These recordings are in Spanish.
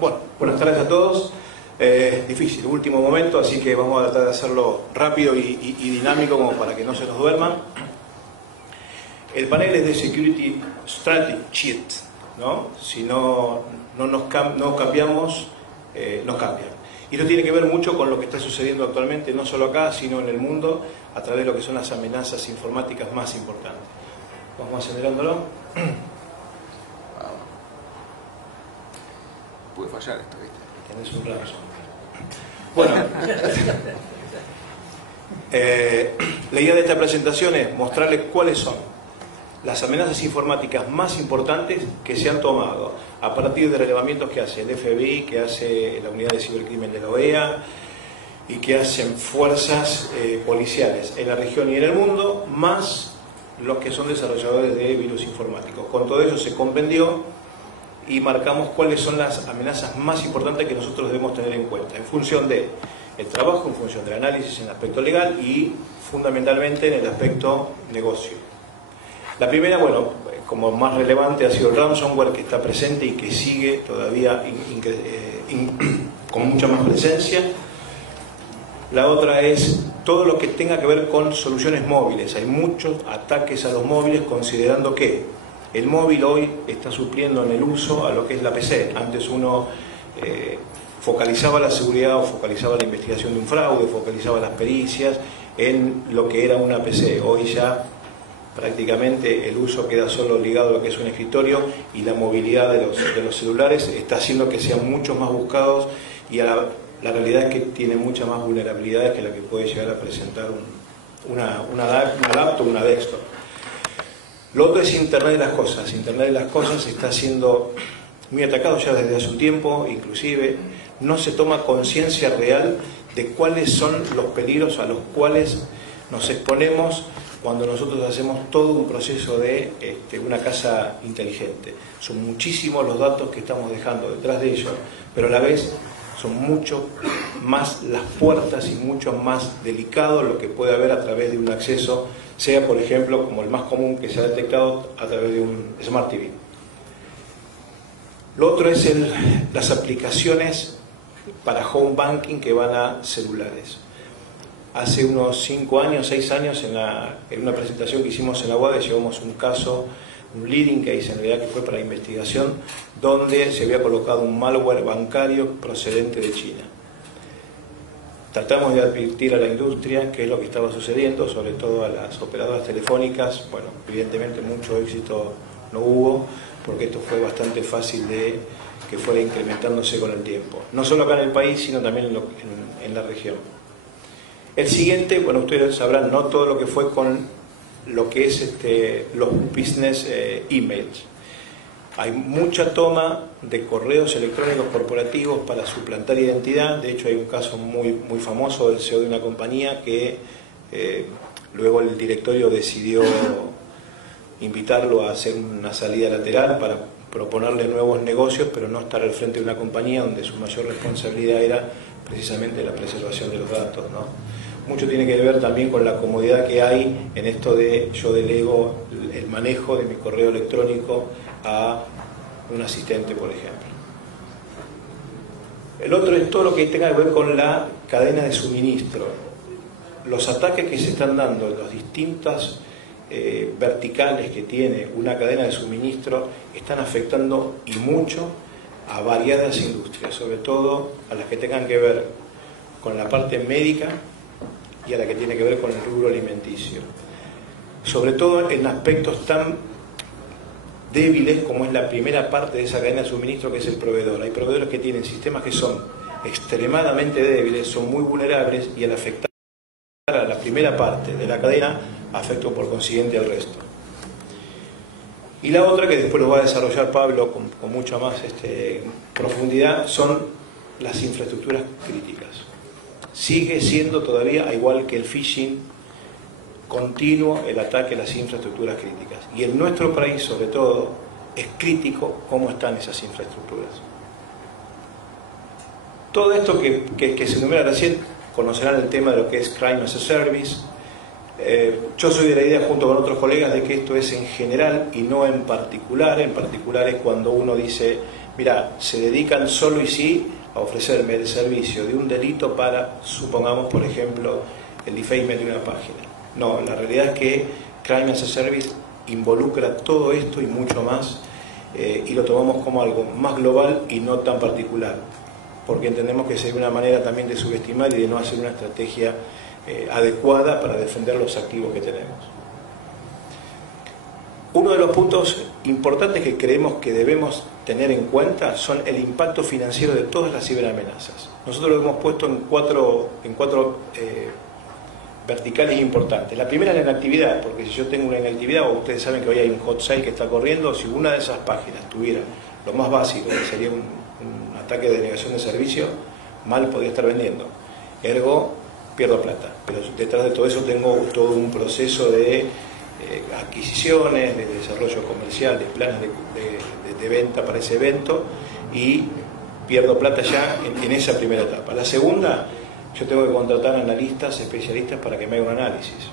Bueno, buenas tardes a todos. Difícil, último momento, así que vamos a tratar de hacerlo rápido y dinámico como para que no se nos duerma. El panel es de Security Strategy Sheet, ¿no? Si no cambiamos, nos cambian. Y esto tiene que ver mucho con lo que está sucediendo actualmente, no solo acá, sino en el mundo, a través de lo que son las amenazas informáticas más importantes. Vamos acelerándolo. Puede fallar esto, ¿viste? Tenés un plan. Bueno, la idea de esta presentación es mostrarles cuáles son las amenazas informáticas más importantes que se han tomado a partir de relevamientos que hace el FBI, que hace la Unidad de Cibercrimen de la OEA y que hacen fuerzas policiales en la región y en el mundo, más los que son desarrolladores de virus informáticos. Con todo eso se comprendió y marcamos cuáles son las amenazas más importantes que nosotros debemos tener en cuenta, en función del trabajo, en función del análisis en el aspecto legal y fundamentalmente en el aspecto negocio. La primera, bueno, como más relevante ha sido el ransomware, que está presente y que sigue todavía con mucha más presencia. La otra es todo lo que tenga que ver con soluciones móviles. Hay muchos ataques a los móviles, considerando que el móvil hoy está supliendo en el uso a lo que es la PC. Antes uno focalizaba la seguridad o focalizaba la investigación de un fraude, focalizaba las pericias en lo que era una PC. Hoy ya prácticamente el uso queda solo ligado a lo que es un escritorio, y la movilidad de los celulares está haciendo que sean mucho más buscados, y la realidad es que tiene muchas más vulnerabilidades que la que puede llegar a presentar una laptop, una desktop. Lo otro es Internet de las Cosas. Internet de las Cosas está siendo muy atacado ya desde hace un tiempo, inclusive no se toma conciencia real de cuáles son los peligros a los cuales nos exponemos cuando nosotros hacemos todo un proceso de una casa inteligente. Son muchísimos los datos que estamos dejando detrás de ellos, pero a la vez son mucho más las puertas y mucho más delicado lo que puede haber a través de un acceso, sea por ejemplo como el más común que se ha detectado a través de un Smart TV. Lo otro es las aplicaciones para home banking que van a celulares. Hace unos 5 años, 6 años, en una presentación que hicimos en la UADE, llevamos un caso, un leading case en realidad, que fue para investigación, donde se había colocado un malware bancario procedente de China. Tratamos de advertir a la industria qué es lo que estaba sucediendo, sobre todo a las operadoras telefónicas. Bueno, evidentemente mucho éxito no hubo, porque esto fue bastante fácil de que fuera incrementándose con el tiempo. No solo acá en el país, sino también en la región. El siguiente, bueno, ustedes sabrán, no todo lo que fue con lo que es los business emails. Hay mucha toma de correos electrónicos corporativos para suplantar identidad. De hecho, hay un caso muy famoso del CEO de una compañía que luego el directorio decidió invitarlo a hacer una salida lateral para proponerle nuevos negocios, pero no estar al frente de una compañía donde su mayor responsabilidad era precisamente la preservación de los datos, ¿no? Mucho tiene que ver también con la comodidad que hay en esto de yo delego el manejo de mi correo electrónico a un asistente, por ejemplo. El otro es todo lo que tenga que ver con la cadena de suministro. Los ataques que se están dando en las distintas verticales que tiene una cadena de suministro están afectando y mucho a variadas industrias, sobre todo a las que tengan que ver con la parte médica y a la que tiene que ver con el rubro alimenticio. Sobre todo en aspectos tan débiles como es la primera parte de esa cadena de suministro, que es el proveedor. Hay proveedores que tienen sistemas que son extremadamente débiles, son muy vulnerables, y al afectar a la primera parte de la cadena, afecta por consiguiente al resto. Y la otra, que después lo va a desarrollar Pablo con mucha más profundidad, son las infraestructuras críticas. Sigue siendo todavía, igual que el phishing, continuo el ataque a las infraestructuras críticas. Y en nuestro país, sobre todo, es crítico cómo están esas infraestructuras. Todo esto que se enumera recién, conocerán el tema de lo que es Crime as a Service. Yo soy de la idea, junto con otros colegas, de que esto es en general y no en particular. En particular es cuando uno dice Mira, se dedican solo y sí a ofrecerme el servicio de un delito para, supongamos, por ejemplo, el defacement de una página. No, la realidad es que Crime as a Service involucra todo esto y mucho más, y lo tomamos como algo más global y no tan particular, porque entendemos que sería una manera también de subestimar y de no hacer una estrategia adecuada para defender los activos que tenemos. Uno de los puntos importantes que creemos que debemos tener en cuenta son el impacto financiero de todas las ciberamenazas. Nosotros lo hemos puesto en cuatro verticales importantes. La primera es la inactividad, porque si yo tengo una inactividad, o ustedes saben que hoy hay un hot sale que está corriendo, si una de esas páginas tuviera lo más básico, que sería un ataque de denegación de servicio, mal podría estar vendiendo. Ergo, pierdo plata. Pero detrás de todo eso tengo todo un proceso de adquisiciones, de desarrollo comercial, de planes de venta para ese evento, y pierdo plata ya en esa primera etapa. La segunda, yo tengo que contratar analistas, especialistas para que me hagan un análisis,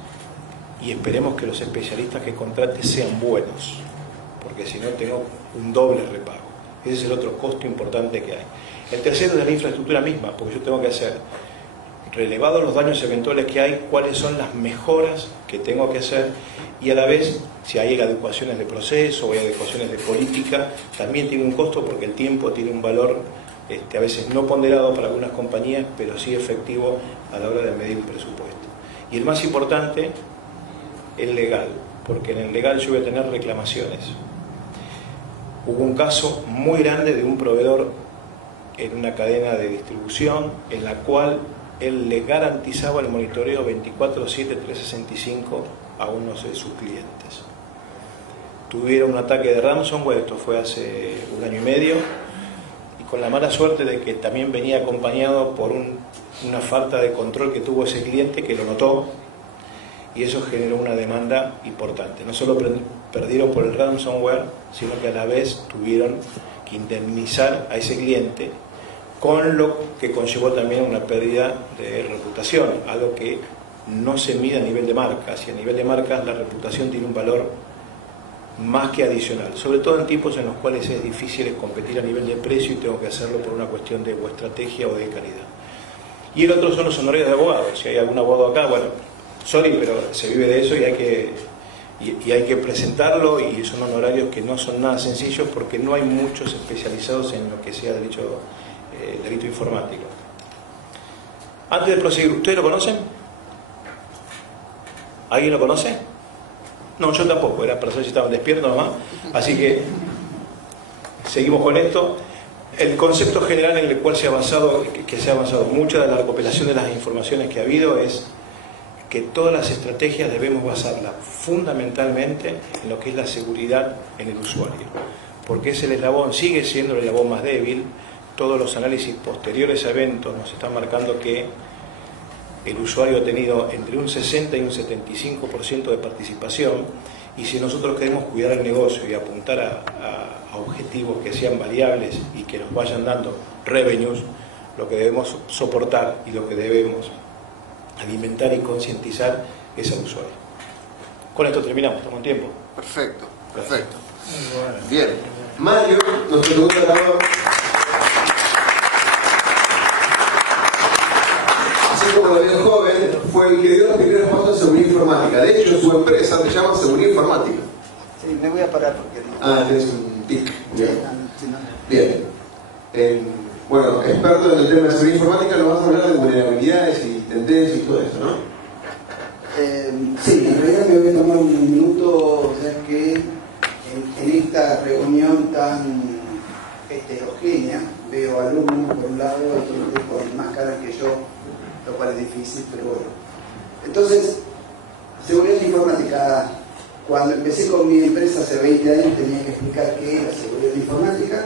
y esperemos que los especialistas que contrate sean buenos, porque si no tengo un doble repago. Ese es el otro costo importante que hay. El tercero es la infraestructura misma, porque yo tengo que hacer, relevados los daños eventuales que hay, cuáles son las mejoras que tengo que hacer, y a la vez, si hay adecuaciones de proceso o hay adecuaciones de política, también tiene un costo, porque el tiempo tiene un valor a veces no ponderado para algunas compañías, pero sí efectivo a la hora de medir un presupuesto. Y el más importante, el legal, porque en el legal yo voy a tener reclamaciones. Hubo un caso muy grande de un proveedor en una cadena de distribución en la cual él le garantizaba el monitoreo 24/7/365 a unos de sus clientes. Tuvieron un ataque de ransomware, esto fue hace 1 año y medio, y con la mala suerte de que también venía acompañado por una falta de control que tuvo ese cliente, que lo notó, y eso generó una demanda importante. No solo perdieron por el ransomware, sino que a la vez tuvieron que indemnizar a ese cliente, con lo que conllevó también una pérdida de reputación, algo que no se mide a nivel de marcas, y a nivel de marcas la reputación tiene un valor más que adicional, sobre todo en tiempos en los cuales es difícil competir a nivel de precio y tengo que hacerlo por una cuestión de estrategia o de calidad. Y el otro son los honorarios de abogados. Si hay algún abogado acá, bueno, sorry, pero se vive de eso y hay que presentarlo, y son honorarios que no son nada sencillos porque no hay muchos especializados en lo que sea delito informático. Antes de proseguir, ¿ustedes lo conocen? ¿Alguien lo conoce? No, yo tampoco, era para saber si estaban despiertos nomás. Así que seguimos con esto. El concepto general en el cual se ha avanzado mucha de la recopilación de las informaciones que ha habido, es que todas las estrategias debemos basarlas fundamentalmente en lo que es la seguridad en el usuario, porque es el eslabón, sigue siendo el eslabón más débil. Todos los análisis posteriores a eventos nos están marcando que el usuario ha tenido entre un 60 y un 75% de participación, y si nosotros queremos cuidar el negocio y apuntar a objetivos que sean variables y que nos vayan dando revenues, lo que debemos soportar y lo que debemos alimentar y concientizar es al usuario. Con esto terminamos, estamos en tiempo. Perfecto, perfecto. Bien. Mario, nuestro segundo orador. Así como lo vio joven, fue el que dio los primeros pasos en seguridad informática. De hecho, su empresa se llama Seguridad Informática. Sí, me voy a parar porque no. Tienes un tic. Bien. Bien. Bueno, experto en el tema de seguridad informática, nos vas a hablar de vulnerabilidades y tendencias y todo eso, ¿no? Sí, en realidad me voy a tomar un minuto, ya que en esta reunión tan heterogénea veo alumnos por un lado y gente con más caras que yo, lo cual es difícil, pero bueno. Entonces, seguridad informática, cuando empecé con mi empresa hace 20 años tenía que explicar qué era seguridad informática.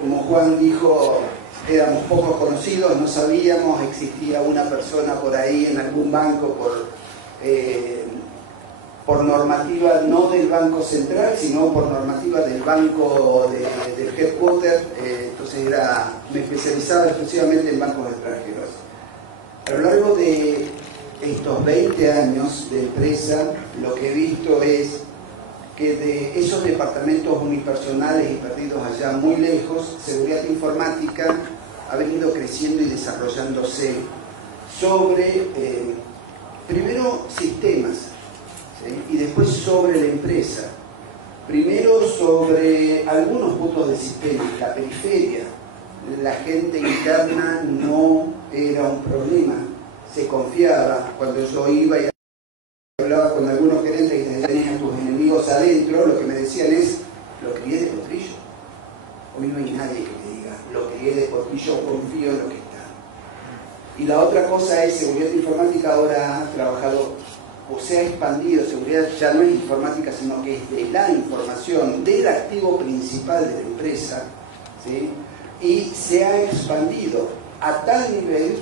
Como Juan dijo, éramos pocos conocidos, no sabíamos, existía una persona por ahí en algún banco por normativa no del Banco Central, sino por normativa del banco del headquarter. Entonces me especializaba exclusivamente en bancos extranjeros. A lo largo de estos 20 años de empresa, lo que he visto es que de esos departamentos unipersonales y perdidos allá muy lejos, seguridad informática ha venido creciendo y desarrollándose sobre, primero, sistemas, ¿sí? Y después sobre la empresa. Primero sobre algunos puntos del sistema, la periferia. La gente interna no era un problema, se confiaba. Cuando yo iba y hablaba con algunos gerentes que tenían a tus enemigos adentro, lo que me decían es, lo crié de potrillo. Hoy no hay nadie que me diga, lo crié de potrillo, confío en lo que está. Y la otra cosa es, seguridad informática ahora ha trabajado, o se ha expandido, seguridad ya no es informática, sino que es de la información, del activo principal de la empresa, ¿sí? Y se ha expandido a tal nivel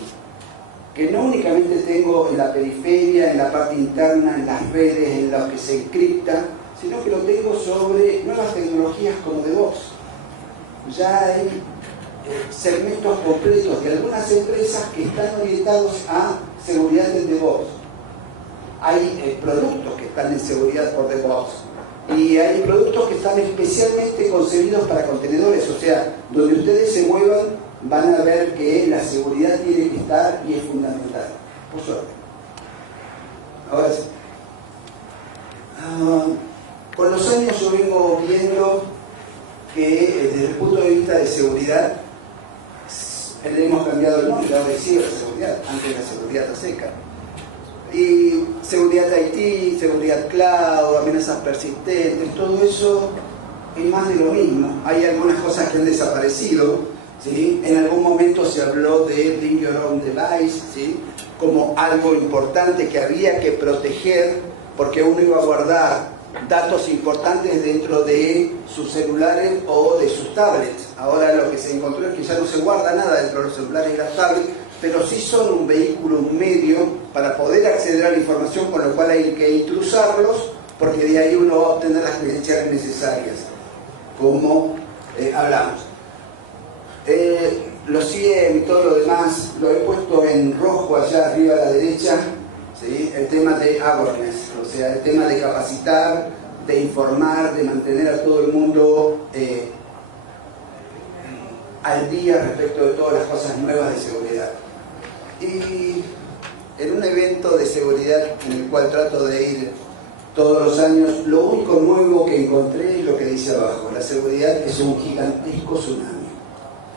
que no únicamente tengo en la periferia, en la parte interna, en las redes, en lo que se encripta, sino que lo tengo sobre nuevas tecnologías como DevOps. Ya hay segmentos completos de algunas empresas que están orientados a seguridad del DevOps. Hay productos que están en seguridad por DevOps y hay productos que están especialmente concebidos para contenedores, o sea, donde ustedes se muevan van a ver que la seguridad tiene que estar y es fundamental. Por suerte. Ahora sí. Con los años yo vengo viendo que desde el punto de vista de seguridad le hemos cambiado el nombre, ahora es ciberseguridad, antes era seguridad a seca. Y seguridad IT, seguridad cloud, amenazas persistentes, todo eso es más de lo mismo. Hay algunas cosas que han desaparecido, ¿sí? En algún momento se habló de Bring Your Own Device, ¿sí? Como algo importante que había que proteger porque uno iba a guardar datos importantes dentro de sus celulares o de sus tablets. Ahora lo que se encontró es que ya no se guarda nada dentro de los celulares y las tablets, pero sí son un vehículo, un medio para poder acceder a la información, con lo cual hay que intrusarlos, porque de ahí uno va a obtener las credenciales necesarias, como hablamos. Los CIEM y todo lo demás lo he puesto en rojo allá arriba a la derecha, ¿sí? El tema de awareness, o sea, el tema de capacitar, de informar, de mantener a todo el mundo al día respecto de todas las cosas nuevas de seguridad. Y en un evento de seguridad en el cual trato de ir todos los años, lo único nuevo que encontré es lo que dice abajo: la seguridad es un gigantesco tsunami.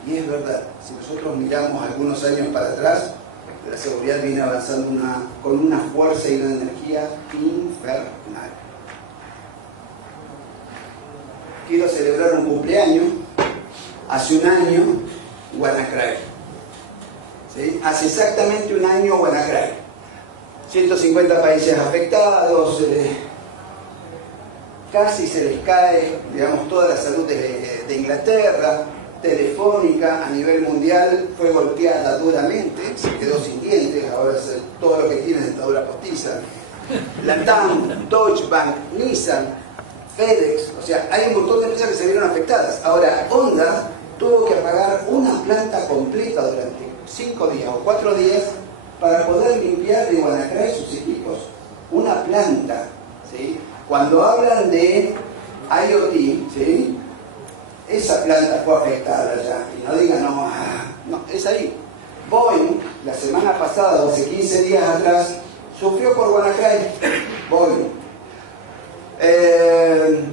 Y es verdad, si nosotros miramos algunos años para atrás, la seguridad viene avanzando con una fuerza y una energía infernal. Quiero celebrar un cumpleaños. Hace un año, WannaCry. ¿Sí? Hace exactamente un año WannaCry. 150 países afectados, casi se les cae, digamos, toda la salud de Inglaterra. Telefónica a nivel mundial fue golpeada duramente, se quedó sin dientes, ahora todo lo que tiene es dentadura postiza. Latam, Deutsche Bank, Nissan, FedEx, o sea, hay un montón de empresas que se vieron afectadas. Ahora, Honda tuvo que apagar una planta completa durante 5 días o 4 días para poder limpiar de WannaCry sus equipos. Una planta, ¿sí? Cuando hablan de IoT, ¿sí? Esa planta fue afectada ya. Y no digan, no, es ahí. Boeing, la semana pasada, o hace 15 días atrás, sufrió por WannaCry. Boeing.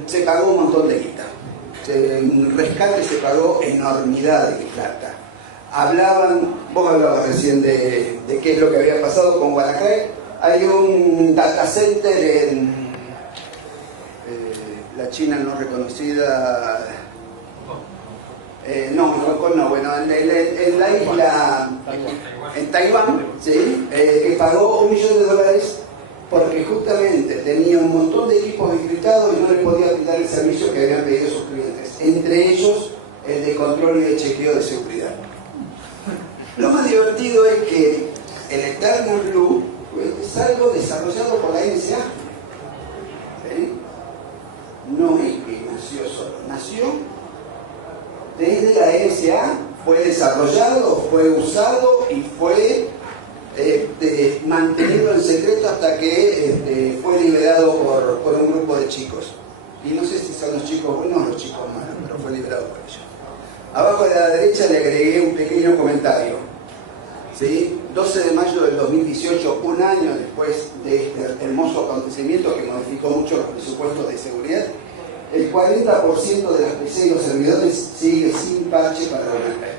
Se pagó un montón de guita. En rescate se pagó enormidad de plata. Vos hablabas recién de qué es lo que había pasado con WannaCry. Hay un data center en la China no reconocida. No, bueno, en la isla, en Taiwán, ¿sí? Que pagó $1 millón porque justamente tenía un montón de equipos encriptados y no le podía brindar el servicio que habían pedido sus clientes, entre ellos el de control y de chequeo de seguridad. Lo más divertido es que el Eternal Blue es algo desarrollado por la NSA. ¿Sí? No es que nació solo, nació desde la NSA, fue desarrollado, fue usado y fue mantenido en secreto hasta que fue liberado por un grupo de chicos. y no sé si son los chicos buenos o los chicos malos, pero fue liberado por ellos. Abajo a la derecha le agregué un pequeño comentario. ¿Sí? 12 de mayo del 2018, un año después de este hermoso acontecimiento que modificó mucho los presupuestos de seguridad, el 40% de las PC y los servidores sigue sin parche para romper.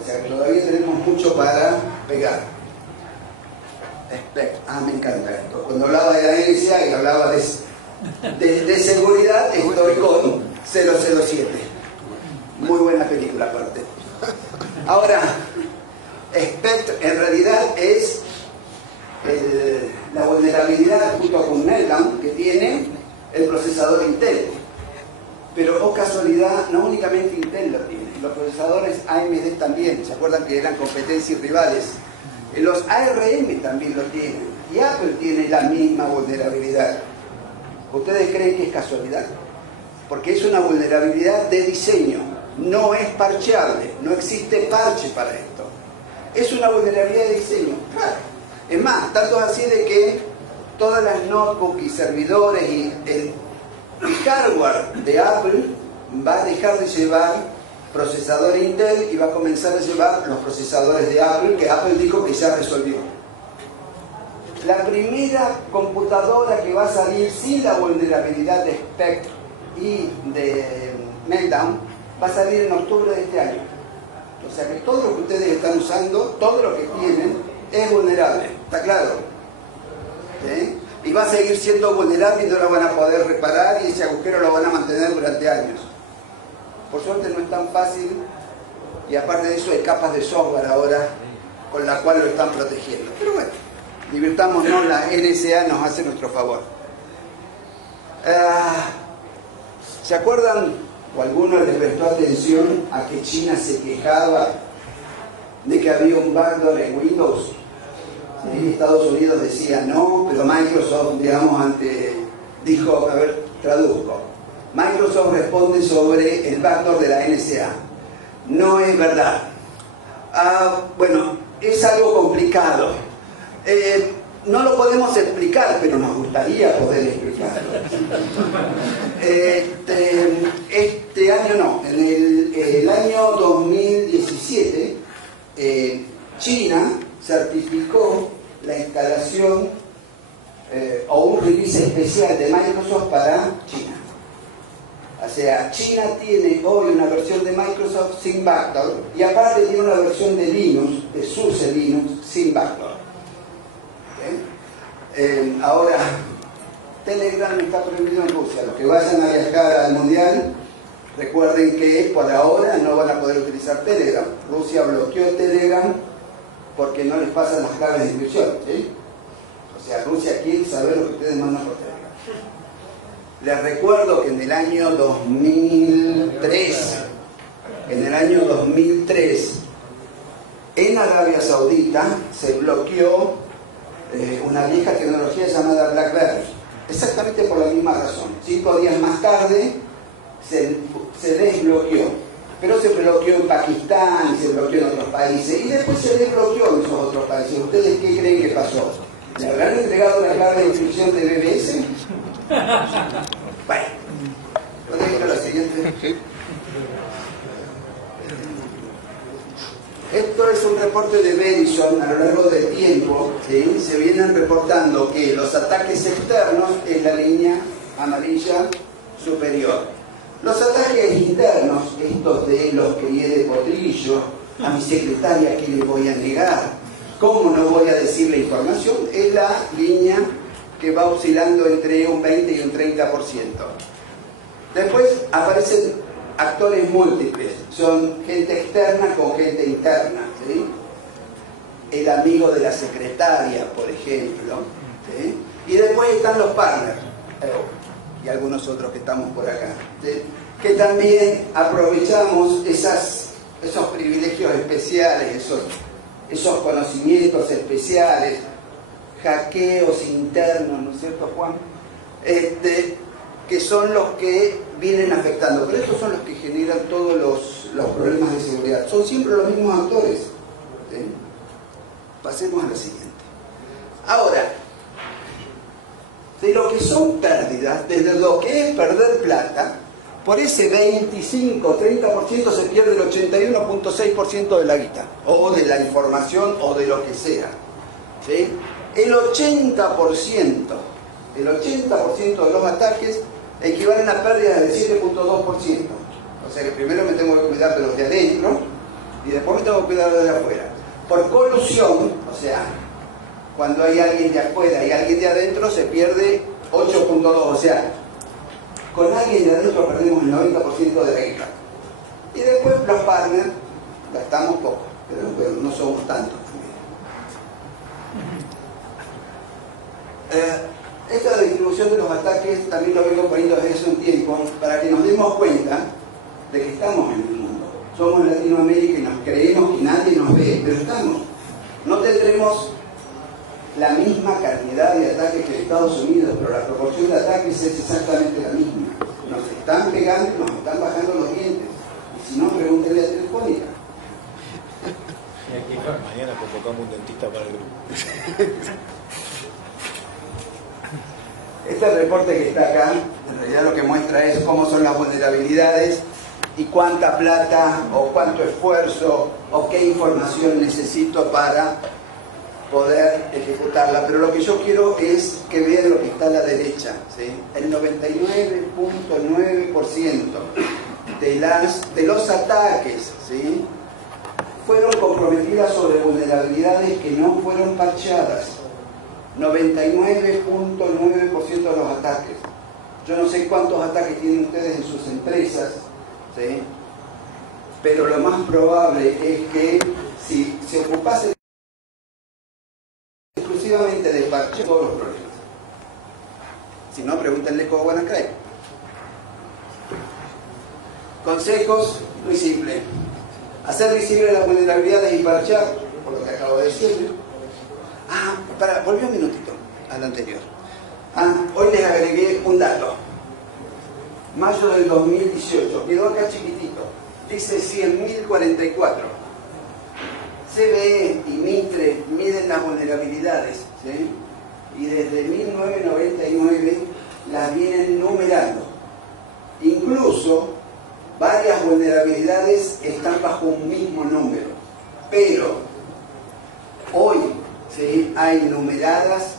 O sea que todavía tenemos mucho para pegar. Me encanta esto. Cuando hablaba de la NSA y hablaba de seguridad, estoy con 007. Muy buena película aparte. Ahora, Spectre en realidad es la vulnerabilidad junto con Meltdown que tiene el procesador Intel. Pero, oh casualidad, no únicamente Intel lo tiene, los procesadores AMD también. ¿Se acuerdan que eran competencias rivales? Los ARM también lo tienen. Y Apple tiene la misma vulnerabilidad. ¿Ustedes creen que es casualidad? Porque es una vulnerabilidad de diseño. No es parcheable. No existe parche para esto. Es una vulnerabilidad de diseño. Claro. Es más, tanto es así de que todas las notebooks y servidores y el hardware de Apple va a dejar de llevar procesador Intel y va a comenzar a llevar los procesadores de Apple, que Apple dijo que ya resolvió. La primera computadora que va a salir sin la vulnerabilidad de Spectre y de Meltdown va a salir en octubre de este año. O sea que todo lo que ustedes están usando, todo lo que tienen, es vulnerable. ¿Está claro? ¿Sí? Y va a seguir siendo vulnerable y no lo van a poder reparar y ese agujero lo van a mantener durante años. Por suerte no es tan fácil y aparte de eso hay capas de software ahora con la cual lo están protegiendo. Pero bueno, divirtámonos, la NSA nos hace nuestro favor. ¿Se acuerdan o alguno le prestó atención a que China se quejaba de que había un backdoor en Windows? ¿Sí? Estados Unidos decía no, pero Microsoft, digamos, dijo, a ver, traduzco. Microsoft responde sobre el backdoor de la NSA. No es verdad. Bueno, es algo complicado. No lo podemos explicar, pero nos gustaría poder explicarlo. Este año no, en el año 2017, China certificó la instalación o un release especial de Microsoft para China. O sea, China tiene hoy una versión de Microsoft sin backdoor y aparte tiene una versión de Linux, de SUSE Linux, sin backdoor. Ahora, Telegram está prohibido en Rusia. Los que vayan a viajar al Mundial, recuerden que por ahora no van a poder utilizar Telegram. Rusia bloqueó Telegram porque no les pasan las claves de inscripción, ¿sí? O sea, Rusia quiere saber lo que ustedes mandan por Telegram. Les recuerdo que en el año 2003, en Arabia Saudita se bloqueó una vieja tecnología llamada BlackBerry, exactamente por la misma razón. 5 días más tarde se desbloqueó, pero se bloqueó en Pakistán, se bloqueó en otros países y después se desbloqueó en esos otros países. ¿Ustedes qué creen que pasó? ¿Le habrán entregado la clave de inscripción de BBS? Bueno, ¿puedo ir a la siguiente? Sí. Esto es un reporte de Verizon a lo largo del tiempo. ¿Sí? Se vienen reportando que los ataques externos es la línea amarilla superior. Los ataques internos, estos de los crié de potrillo, a mi secretaria que le voy a negar, ¿cómo no voy a decir la información? Es la línea que va oscilando entre un 20 y un 30%. Después aparecen actores múltiples, son gente externa con gente interna, ¿sí? El amigo de la secretaria, por ejemplo, ¿sí? Y después están los partners, y algunos otros que estamos por acá, ¿sí? Que también aprovechamos esos privilegios especiales, esos conocimientos especiales, hackeos internos, ¿no es cierto, Juan? Que son los que vienen afectando, pero estos son los que generan todos los problemas de seguridad. Son siempre los mismos actores, ¿sí? Pasemos a la siguiente. Ahora, de lo que son pérdidas, desde lo que es perder plata. Por ese 25-30% se pierde el 81.6% de la guita, o de la información, o de lo que sea. ¿Sí? El 80% de los ataques equivalen a pérdidas del 7.2%. O sea que primero me tengo que cuidar de los de adentro y después me tengo que cuidar de los de afuera. Por colusión, o sea, cuando hay alguien de afuera y alguien de adentro, se pierde 8.2%. O sea, con alguien de adentro perdemos el 90% de la guita. Y después los partners gastamos poco, pero no somos tantos. Esta distribución de los ataques también lo vengo poniendo desde hace un tiempo para que nos demos cuenta de que estamos en el mundo. Somos en Latinoamérica y nos creemos que nadie nos ve, pero estamos. No tendremos la misma cantidad de ataques que en Estados Unidos, pero la proporción de ataques es exactamente la misma. Nos están pegando y nos están bajando los dientes. Y si no, pregúntenle a Telefónica. Mañana convocamos un dentista para el grupo. Este reporte que está acá, en realidad lo que muestra es cómo son las vulnerabilidades y cuánta plata o cuánto esfuerzo o qué información necesito para poder ejecutarla. Pero lo que yo quiero es que vean lo que está a la derecha, ¿sí? El 99.9% de los ataques, ¿sí?, fueron comprometidas sobre vulnerabilidades que no fueron parcheadas. 99.9% de los ataques. Yo no sé cuántos ataques tienen ustedes en sus empresas, ¿sí?, pero lo más probable es que si se ocupase exclusivamente de parchear todos los problemas. Si no, pregúntenle cómo van a creer. Consejos muy simples. Hacer visible las vulnerabilidades y parchear, por lo que acabo de decir. Volví un minutito al anterior. Hoy les agregué un dato. Mayo del 2018, quedó acá chiquitito. Dice 100.044. CBE y Mitre miden las vulnerabilidades, ¿sí?, y desde 1999 las vienen numerando. Incluso varias vulnerabilidades están bajo un mismo número, pero hoy, ¿sí?, hay numeradas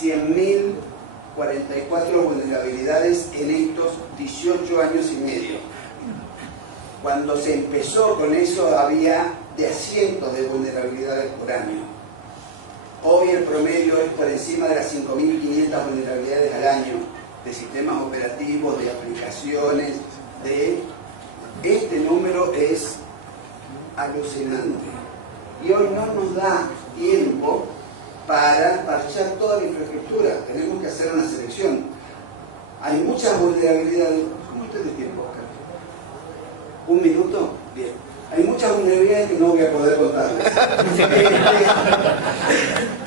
100.044 vulnerabilidades en estos 18 años y medio. Cuando se empezó con eso había de a cientos de vulnerabilidades por año. Hoy el promedio es por encima de las 5.500 vulnerabilidades al año, de sistemas operativos, de aplicaciones, Este número es alucinante. Y hoy no nos da tiempo para parchar toda la infraestructura. Tenemos que hacer una selección. Hay muchas vulnerabilidades. ¿Cómo estoy de tiempo, Oscar? ¿Un minuto? Bien. Hay muchas vulnerabilidades que no voy a poder contarles.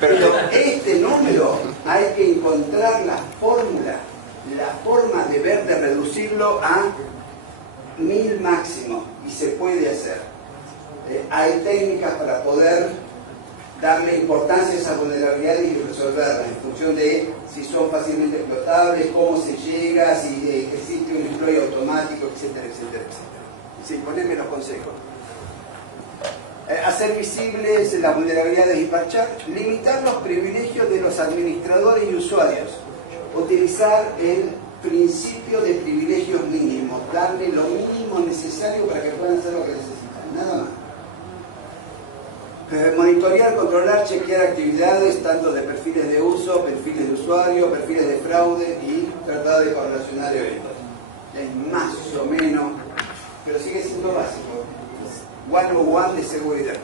Pero este número hay que encontrar la fórmula, la forma de reducirlo a 1000 máximo, y se puede hacer. Hay técnicas para poder darle importancia a esas vulnerabilidades y resolverlas en función de si son fácilmente explotables, cómo se llega, si existe un deploy automático, etcétera, etcétera, etcétera. Sí, poneme los consejos. Hacer visibles las vulnerabilidades y parchar, limitar los privilegios de los administradores y usuarios, utilizar el principio de privilegios mínimos, darle lo mínimo necesario para que puedan hacer lo que necesitan, nada más. Monitorear, controlar, chequear actividades tanto de perfiles de uso, perfiles de usuario, perfiles de fraude y tratar de correlacionar eventos. Es más o menos, pero sigue siendo básico. 101 de seguridad.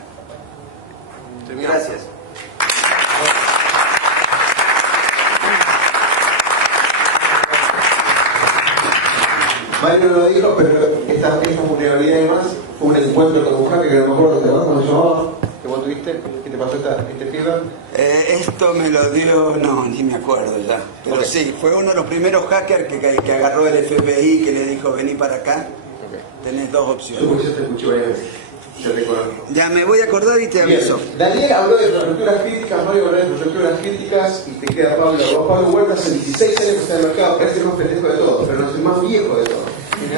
Gracias. Mario no lo dijo, pero esta vulnerabilidad además fue un encuentro con un hacker que no me acuerdo, ¿te acuerdas cómo se llamaba? ¿Que vos tuviste? ¿Qué te pasó este feedback? Esto me lo dio, no, ni me acuerdo ya. Pero okay, sí, fue uno de los primeros hackers que agarró el FBI, que le dijo vení para acá. Tenés dos opciones. Yo te escuché varias veces. Te reconozco. Ya me voy a acordar y te aviso. Bien. Daniel habló de infraestructuras críticas, Mario habló de infraestructuras críticas y te queda Pablo. Vos, Pablo Huerta, hace 16 años que está en el mercado, parece el más pendejo de todos, pero no es el más viejo de todos.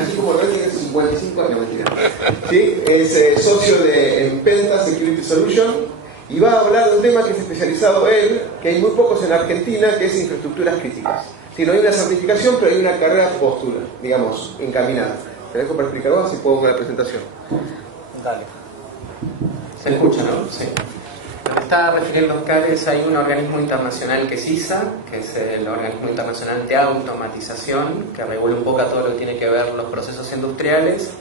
Así como Red tiene 55 años, mentira. ¿Sí? Es socio de Penta Security Solution y va a hablar de un tema que es especializado él, que hay muy pocos en Argentina, que es infraestructuras críticas. Si no hay una certificación, pero hay una carrera postura, digamos, encaminada. Te dejo para explicar vos, si puedo con la presentación. Dale. ¿Se escucha, no? Sí. Lo que está refiriendo Oscar es hay un organismo internacional que es ISA, que es el Organismo Internacional de Automatización, que regula un poco a todo lo que tiene que ver los procesos industriales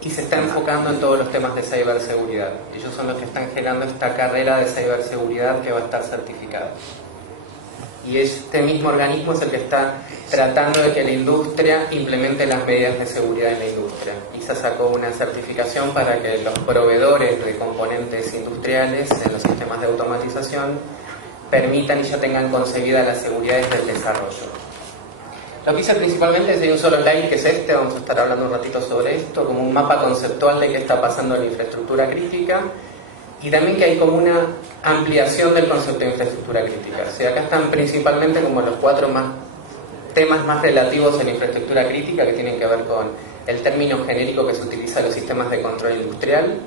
y se está enfocando en todos los temas de ciberseguridad. Ellos son los que están generando esta carrera de ciberseguridad que va a estar certificada. Y este mismo organismo es el que está tratando de que la industria implemente las medidas de seguridad en la industria. ISA sacó una certificación para que los proveedores de componentes industriales en los sistemas de automatización permitan y ya tengan concebida la seguridad desde el desarrollo. Lo que hice principalmente es hay un solo slide que es este, vamos a estar hablando un ratito sobre esto, como un mapa conceptual de qué está pasando en la infraestructura crítica. Y también que hay como una ampliación del concepto de infraestructura crítica. O sea, acá están principalmente como los 4 temas más relativos en la infraestructura crítica que tienen que ver con el término genérico que se utiliza en los sistemas de control industrial.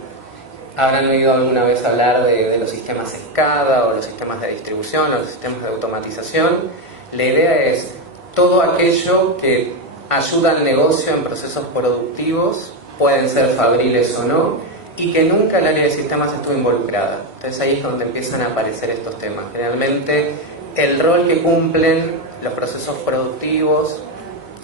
Habrán oído alguna vez hablar de los sistemas SCADA o los sistemas de distribución o los sistemas de automatización. La idea es todo aquello que ayuda al negocio en procesos productivos, pueden ser fabriles o no, y que nunca el área de sistemas estuvo involucrada. Entonces ahí es donde empiezan a aparecer estos temas. Generalmente el rol que cumplen los procesos productivos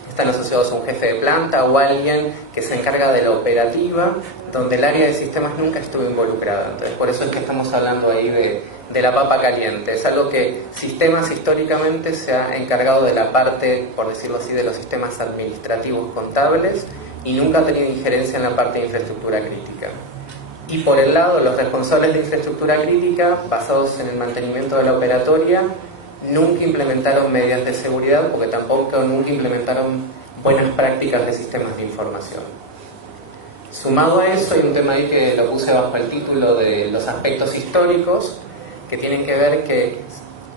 están asociados a un jefe de planta o alguien que se encarga de la operativa, donde el área de sistemas nunca estuvo involucrada. Entonces por eso es que estamos hablando ahí de la papa caliente. Es algo que sistemas históricamente se ha encargado de la parte, por decirlo así, de los sistemas administrativos contables y nunca ha tenido injerencia en la parte de infraestructura crítica. Y por el lado, los responsables de infraestructura crítica, basados en el mantenimiento de la operatoria, nunca implementaron medidas de seguridad porque tampoco nunca implementaron buenas prácticas de sistemas de información. Sumado a eso, hay un tema ahí que lo puse bajo el título de los aspectos históricos, que tienen que ver que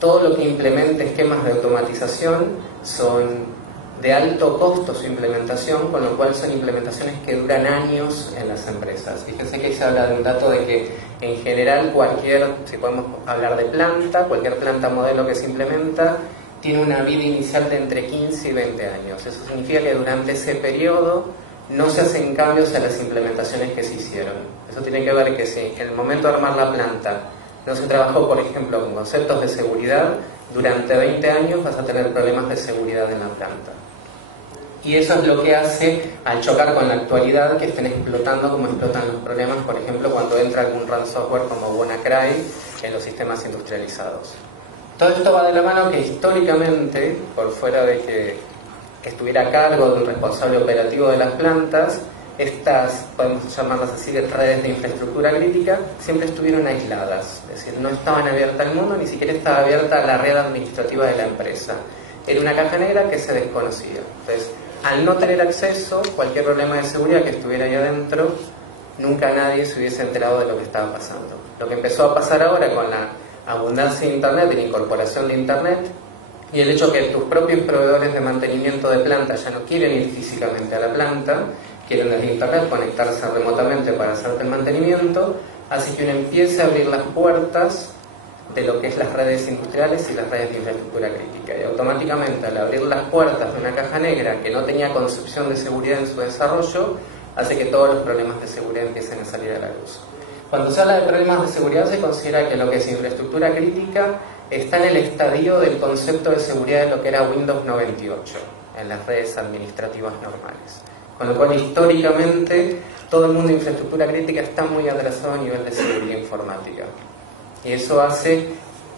todo lo que implemente esquemas de automatización son de alto costo su implementación, con lo cual son implementaciones que duran años en las empresas. Fíjense que ahí se habla de un dato de que en general si podemos hablar de cualquier planta modelo que se implementa, tiene una vida inicial de entre 15 y 20 años. Eso significa que durante ese periodo no se hacen cambios a las implementaciones que se hicieron. Eso tiene que ver que si en el momento de armar la planta no se trabajó, por ejemplo, con conceptos de seguridad, durante 20 años vas a tener problemas de seguridad en la planta. Y eso es lo que hace, al chocar con la actualidad, que estén explotando como explotan los problemas, por ejemplo, cuando entra algún ransomware como WannaCry en los sistemas industrializados. Todo esto va de la mano que históricamente, por fuera de que estuviera a cargo de un responsable operativo de las plantas, estas, podemos llamarlas así, redes de infraestructura crítica, siempre estuvieron aisladas. Es decir, no estaban abiertas al mundo, ni siquiera estaba abierta a la red administrativa de la empresa. Era una caja negra que se desconocía. Entonces, al no tener acceso, cualquier problema de seguridad que estuviera ahí adentro, nunca nadie se hubiese enterado de lo que estaba pasando. Lo que empezó a pasar ahora con la abundancia de Internet y la incorporación de Internet, y el hecho que tus propios proveedores de mantenimiento de planta ya no quieren ir físicamente a la planta, quieren desde Internet conectarse remotamente para hacerte el mantenimiento, hace que uno empiece a abrir las puertas de lo que es las redes industriales y las redes de infraestructura crítica. Y automáticamente, al abrir las puertas de una caja negra que no tenía concepción de seguridad en su desarrollo, hace que todos los problemas de seguridad empiecen a salir a la luz. Cuando se habla de problemas de seguridad, se considera que lo que es infraestructura crítica está en el estadio del concepto de seguridad de lo que era Windows 98, en las redes administrativas normales. Con lo cual, históricamente, todo el mundo de infraestructura crítica está muy atrasado a nivel de seguridad informática. Y eso hace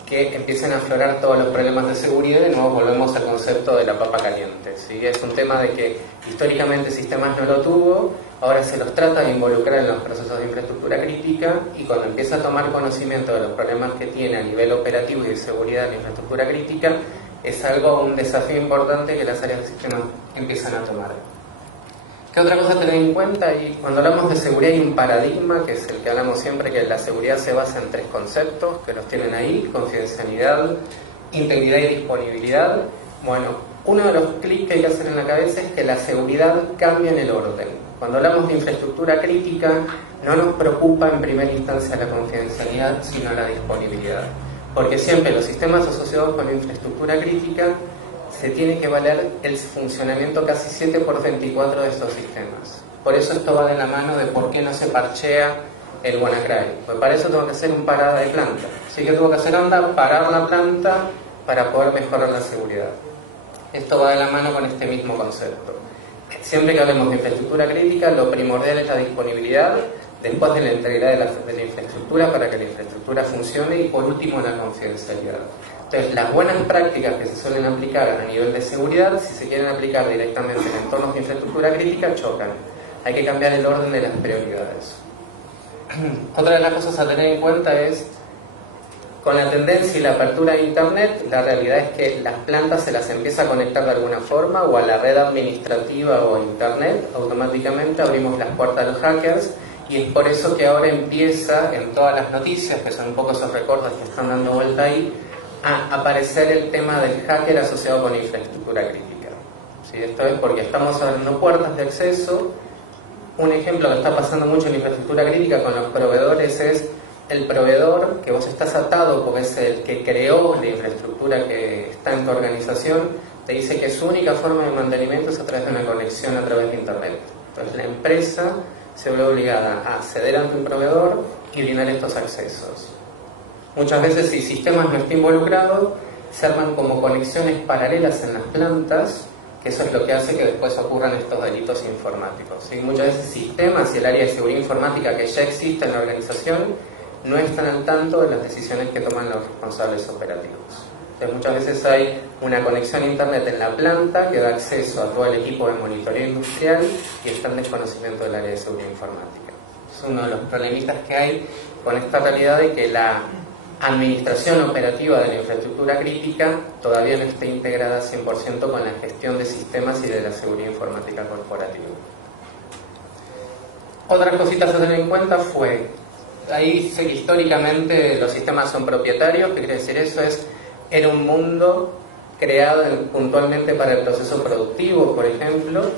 que empiecen a aflorar todos los problemas de seguridad y de nuevo volvemos al concepto de la papa caliente, ¿sí? Es un tema de que históricamente sistemas no lo tuvo, ahora se los trata de involucrar en los procesos de infraestructura crítica y cuando empieza a tomar conocimiento de los problemas que tiene a nivel operativo y de seguridad en la infraestructura crítica, es un desafío importante que las áreas de sistemas empiezan a tomar. ¿Qué otra cosa tener en cuenta? Y cuando hablamos de seguridad hay un paradigma, que es el que hablamos siempre, que la seguridad se basa en 3 conceptos, que los tienen ahí: confidencialidad, integridad y disponibilidad. Bueno, uno de los clics que hay que hacer en la cabeza es que la seguridad cambia en el orden. Cuando hablamos de infraestructura crítica, no nos preocupa en primera instancia la confidencialidad, sino la disponibilidad. Porque siempre los sistemas asociados con la infraestructura crítica se tiene que valer el funcionamiento casi 7x24 de estos sistemas. Por eso esto va de la mano de por qué no se parchea el WannaCry. Pues para eso tengo que hacer un parada de planta. Así que tengo que hacer parar la planta para poder mejorar la seguridad. Esto va de la mano con este mismo concepto. Siempre que hablemos de infraestructura crítica, lo primordial es la disponibilidad, después de la integridad de la infraestructura para que la infraestructura funcione, y por último la confidencialidad. Entonces, las buenas prácticas que se suelen aplicar a nivel de seguridad, si se quieren aplicar directamente en entornos de infraestructura crítica, chocan. Hay que cambiar el orden de las prioridades. Otra de las cosas a tener en cuenta es, con la tendencia y la apertura de Internet, la realidad es que las plantas se las empieza a conectar de alguna forma, o a la red administrativa o a Internet. Automáticamente abrimos las puertas a los hackers, y es por eso que ahora empieza en todas las noticias, que son un poco esos recortes que están dando vuelta ahí, a aparecer el tema del hacker asociado con infraestructura crítica. ¿Sí? Esto es porque estamos abriendo puertas de acceso. Un ejemplo que está pasando mucho en infraestructura crítica con los proveedores es el proveedor que vos estás atado, porque es el que creó la infraestructura que está en tu organización, te dice que su única forma de mantenimiento es a través de una conexión a través de Internet. Entonces la empresa se ve obligada a ceder ante un proveedor y brindar estos accesos. Muchas veces, si sistemas no está involucrado, se arman como conexiones paralelas en las plantas, que eso es lo que hace que después ocurran estos delitos informáticos. ¿Sí? Muchas veces sistemas y el área de seguridad informática que ya existe en la organización no están al tanto de las decisiones que toman los responsables operativos. Entonces, muchas veces hay una conexión a Internet en la planta que da acceso a todo el equipo de monitoreo industrial y está en desconocimiento del área de seguridad informática. Es uno de los problemitas que hay con esta realidad de que la administración operativa de la infraestructura crítica todavía no está integrada 100% con la gestión de sistemas y de la seguridad informática corporativa. Otras cositas a tener en cuenta fue, ahí dice que históricamente los sistemas son propietarios. ¿Qué quiere decir eso? Era un mundo creado puntualmente para el proceso productivo, por ejemplo,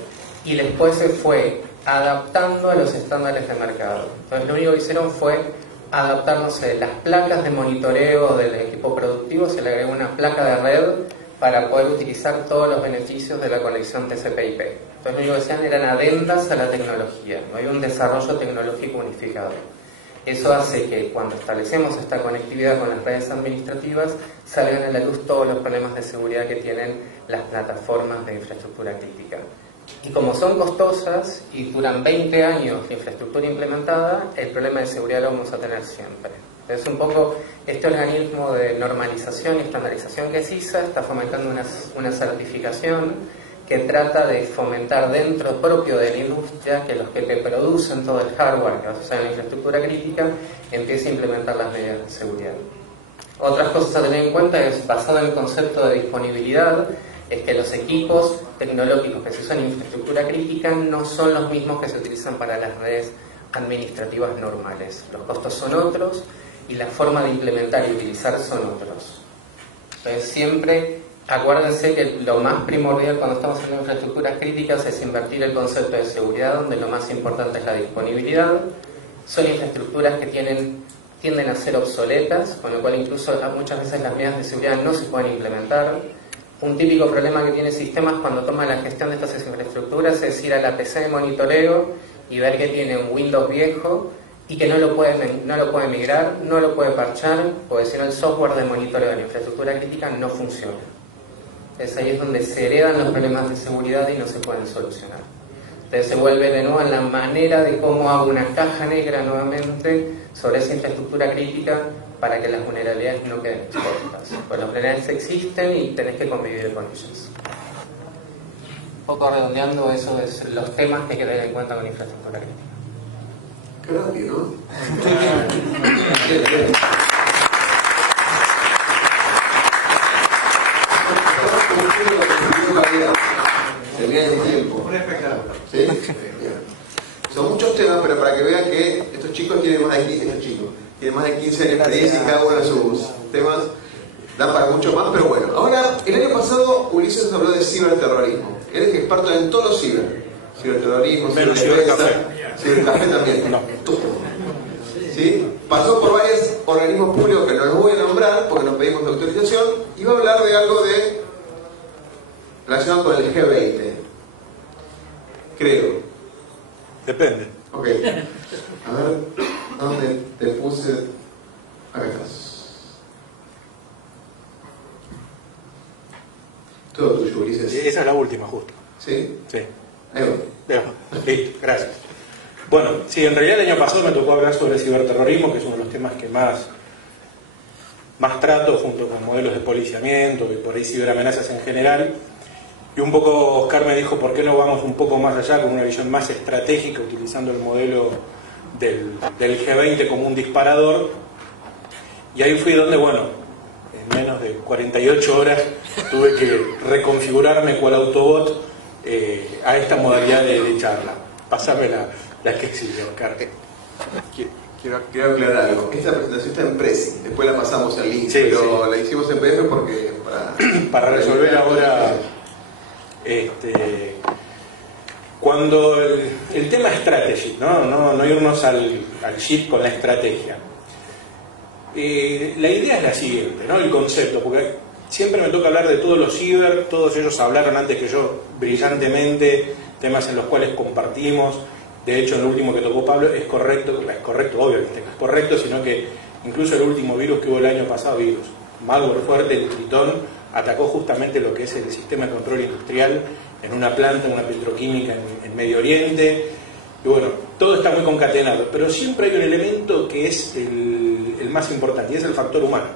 y después se fue adaptando a los estándares de mercado. Entonces lo único que hicieron fue adaptar, no sé, las placas de monitoreo del equipo productivo, se le agregó una placa de red para poder utilizar todos los beneficios de la conexión TCP/IP. Entonces lo único que hacían eran adendas a la tecnología, no hay un desarrollo tecnológico unificado. Eso hace que cuando establecemos esta conectividad con las redes administrativas salgan a la luz todos los problemas de seguridad que tienen las plataformas de infraestructura crítica. Y como son costosas y duran 20 años de infraestructura implementada, el problema de seguridad lo vamos a tener siempre. Entonces, un poco este organismo de normalización y estandarización que es ISA está fomentando una certificación que trata de fomentar dentro propio de la industria que los que te producen todo el hardware que vas a usar en la infraestructura crítica empiece a implementar las medidas de seguridad. Otras cosas a tener en cuenta es, basado en el concepto de disponibilidad, es que los equipos tecnológicos que se usan en infraestructura crítica no son los mismos que se utilizan para las redes administrativas normales. Los costos son otros y la forma de implementar y utilizar son otros. Entonces siempre acuérdense que lo más primordial cuando estamos en infraestructuras críticas es invertir el concepto de seguridad, donde lo más importante es la disponibilidad. Son infraestructuras que tienden a ser obsoletas, con lo cual incluso muchas veces las medidas de seguridad no se pueden implementar. Un típico problema que tiene sistemas cuando toman la gestión de estas infraestructuras es ir a la PC de monitoreo y ver que tiene un Windows viejo y que no lo puede migrar, no lo puede parchar, porque si no el software de monitoreo de la infraestructura crítica no funciona. Entonces ahí es donde se heredan los problemas de seguridad y no se pueden solucionar. Entonces se vuelve de nuevo en la manera de cómo hago una caja negra nuevamente sobre esa infraestructura crítica para que las vulnerabilidades no queden expuestas. Pues las vulnerabilidades existen y tenés que convivir con ellas. Un poco redondeando, eso es los temas que hay que tener en cuenta con infraestructura crítica. Qué rápido, ¿no? Se viene el tiempo. Un espectáculo. ¿Sí? para que vean que estos chicos tienen más de 15 años tienen más de 15 años de experiencia y cada uno de sus temas dan para mucho más, pero bueno. Ahora, el año pasado Ulises nos habló de ciberterrorismo. Él es experto en todos los ciberterrorismo, cibercafé. Cibercafé también. No. ¿Sí? Pasó por varios organismos públicos que no los voy a nombrar porque nos pedimos autorización, y va a hablar de algo relacionado con el G20. Creo. Depende. Ok. A ver, ¿dónde te puse? Acá estás. Todo tuyo, Ulises. Esa es la última, justo. ¿Sí? Sí. Ahí va. Listo, gracias. Bueno, sí, en realidad el año pasado me tocó hablar sobre el ciberterrorismo, que es uno de los temas que más trato, junto con modelos de policiamiento y por ahí ciberamenazas en general. Y un poco Oscar me dijo, ¿por qué no vamos un poco más allá con una visión más estratégica, utilizando el modelo del G20 como un disparador? Y ahí fui donde, bueno, en menos de 48 horas tuve que reconfigurarme cual Autobot a esta modalidad de charla. Pasame la que sigue, Oscar. Quiero aclarar algo. Esta presentación está en Prezi, después la pasamos al link, Sí, pero sí. la hicimos en PDF porque para resolver ahora cuando el tema strategy, no irnos al chip con la estrategia. La idea es la siguiente, ¿no? El concepto, porque siempre me toca hablar de todos los ciber, todos ellos hablaron antes que yo brillantemente, temas en los cuales compartimos. De hecho, el último que tocó Pablo es correcto, obviamente no es correcto, sino que incluso el último virus que hubo el año pasado, malware fuerte, el Tritón, atacó justamente lo que es el sistema de control industrial en una planta, una petroquímica en Medio Oriente. Y bueno, todo está muy concatenado, pero siempre hay un elemento que es el más importante, y es el factor humano.